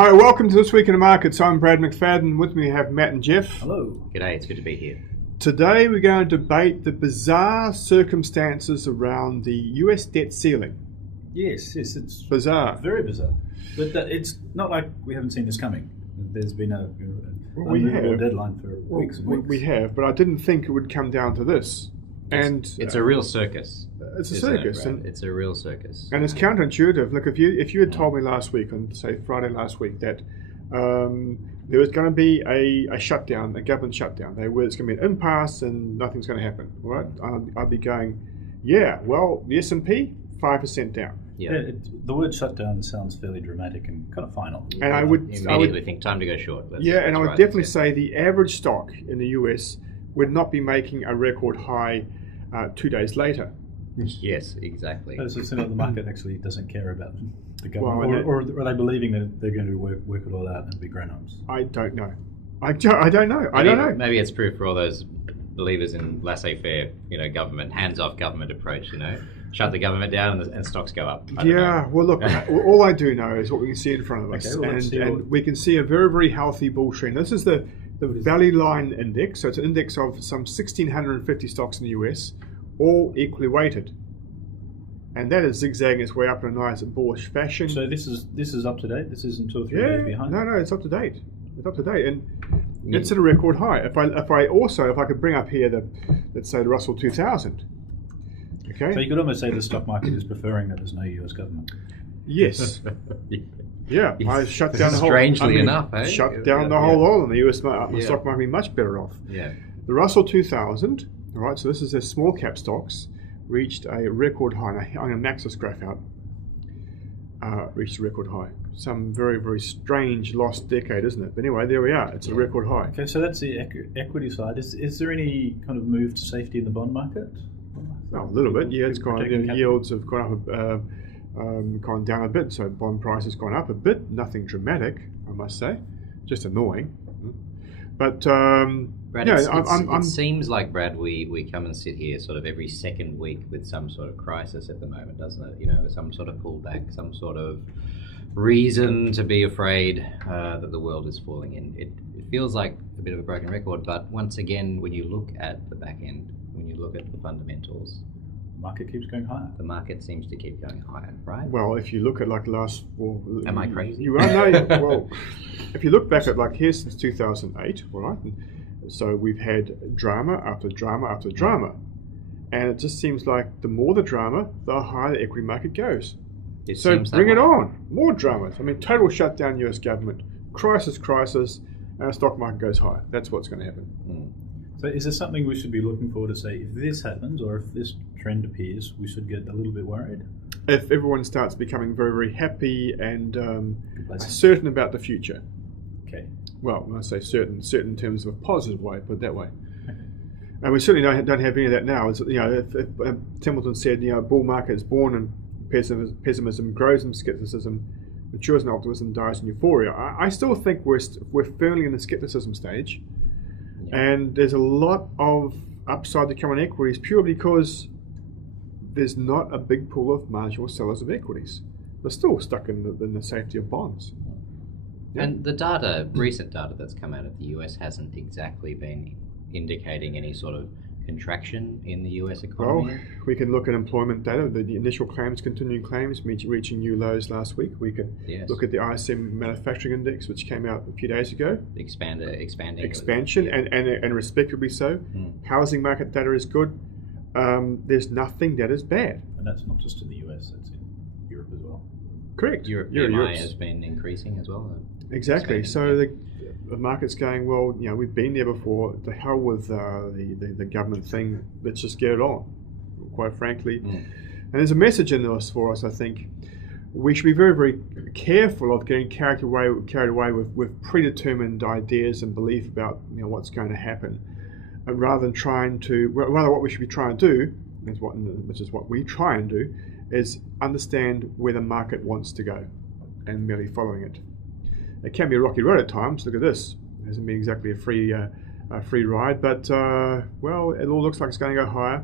Hi, welcome to This Week in the Markets. I'm Brad McFadden. With me we have Matt and Jeff. Hello. G'day, it's good to be here. Today we're going to debate the bizarre circumstances around the US debt ceiling. Yes, it's Bizarre. very bizarre. But it's not like we haven't seen this coming. There's been a deadline for weeks and weeks. We have, but I didn't think it would come down to this. It's a real circus. It's a circus. It's a real circus. And it's counterintuitive. Look, if you had told me last week, on say Friday last week, that there was going to be a shutdown, a government shutdown, it's going to be an impasse and nothing's going to happen, right? I'd be going, yeah, well, the S&P, 5% down. Yeah, the word shutdown sounds fairly dramatic and kind of final. And I would immediately think time to go short. I would definitely say the average stock in the US would not be making a record high 2 days later. Yes, exactly. So it's the market actually doesn't care about the government, or are they believing that they're going to work it all out and be grown-ups? I don't know. I don't know. Maybe it's proof for all those believers in laissez-faire, government, hands-off government approach. Shut the government down and stocks go up. Well, look, all I do know is what we can see in front of us, and we can see a very, very healthy bull trend. This is the Valley Line Index, so it's an index of some 1,650 stocks in the US, all equally weighted, and that is zigzagging its way up in a nice bullish fashion. So this is up to date. This isn't 2 or 3 days behind. No, it's up to date. It's up to date, and it's at a record high. If I could bring up here let's say the Russell 2000. Okay. So you could almost say the stock market is preferring that there's no US government. Yes. Yeah, I shut down the whole. Strangely enough, eh? Shut down the whole oil, and the US stock might be much better off. Yeah. The Russell 2000. All right, so this is the small cap stocks, reached a record high. And I'm going to max this graph out. Reached a record high. Some very, very strange lost decade, isn't it? But anyway, there we are. It's a record high. Okay, so that's the equity side. Is there any kind of move to safety in the bond market? Oh, a little bit. Yeah, it's gone. Yields have gone up, gone down a bit. So bond price has gone up a bit. Nothing dramatic, I must say. Just annoying. But Brad, it seems like, Brad, we come and sit here sort of every second week with some sort of crisis at the moment, doesn't it? Some sort of pullback, some sort of reason to be afraid that the world is falling in. It feels like a bit of a broken record, but once again, when you look at the back end, when you look at the fundamentals, the market keeps going higher. The market seems to keep going higher, right? Well, if you look at am I crazy? You are, no. Well, if you look back at here since 2008, all right, so we've had drama after drama after drama, and it just seems like the more the drama, the higher the equity market goes. So bring it on, more dramas. I mean, total shutdown, US government, crisis, and the stock market goes higher. That's what's going to happen. So is there something we should be looking for to say if this happens or if this trend appears, we should get a little bit worried? If everyone starts becoming very, very happy and certain about the future. Okay. Well, when I say certain in terms of a positive way, put it that way. And we certainly don't have any of that now. It's, if Templeton said, bull market is born and pessimism grows in skepticism, matures in optimism, dies in euphoria. I still think we're firmly in the skepticism stage. And there's a lot of upside to come on equities purely because there's not a big pool of marginal sellers of equities. They're still stuck in the safety of bonds. Yeah. And the recent data that's come out of the US hasn't exactly been indicating any sort of contraction in the US economy. Well, we can look at employment data, the initial claims, continuing claims, reaching new lows last week. We can look at the ISM manufacturing index, which came out a few days ago. Expansion, and respectively so. Housing market data is good. There's nothing that is bad. And that's not just in the US, that's in Europe as well. Correct. Europe PMI has been increasing as well. Exactly. So the market's going, well, we've been there before. The hell with the government thing. Let's just get it on, quite frankly. And there's a message in this for us, I think. We should be very, very careful of getting carried away with predetermined ideas and belief about what's going to happen. And rather what we should be trying to do, which is what we try and do, is understand where the market wants to go and merely following it. It can be a rocky road at times. Look at this. It hasn't been exactly a free ride, but well, it all looks like it's going to go higher.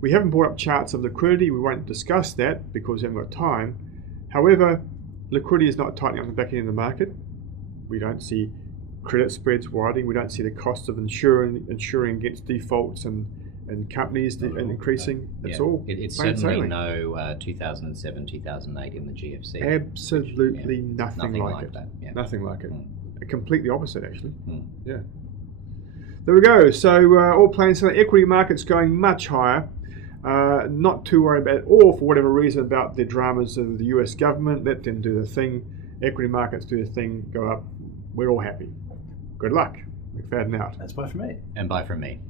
We haven't brought up charts of liquidity. We won't discuss that because we haven't got time. However, Liquidity is not tightening up the back end of the market. We don't see credit spreads widening. We don't see the cost of insuring against defaults and companies increasing. It's all it's certainly no 2007, 2008 in the GFC. Absolutely nothing like it. That. Yeah. Nothing like it. Completely opposite, actually. Yeah. There we go. So all plain sailing, equity markets going much higher. Not too worried about it, or for whatever reason about the dramas of the US government. Let them do the thing. Equity markets do the thing, go up. We're all happy. Good luck. McFadden out. That's bye from me. And bye from me.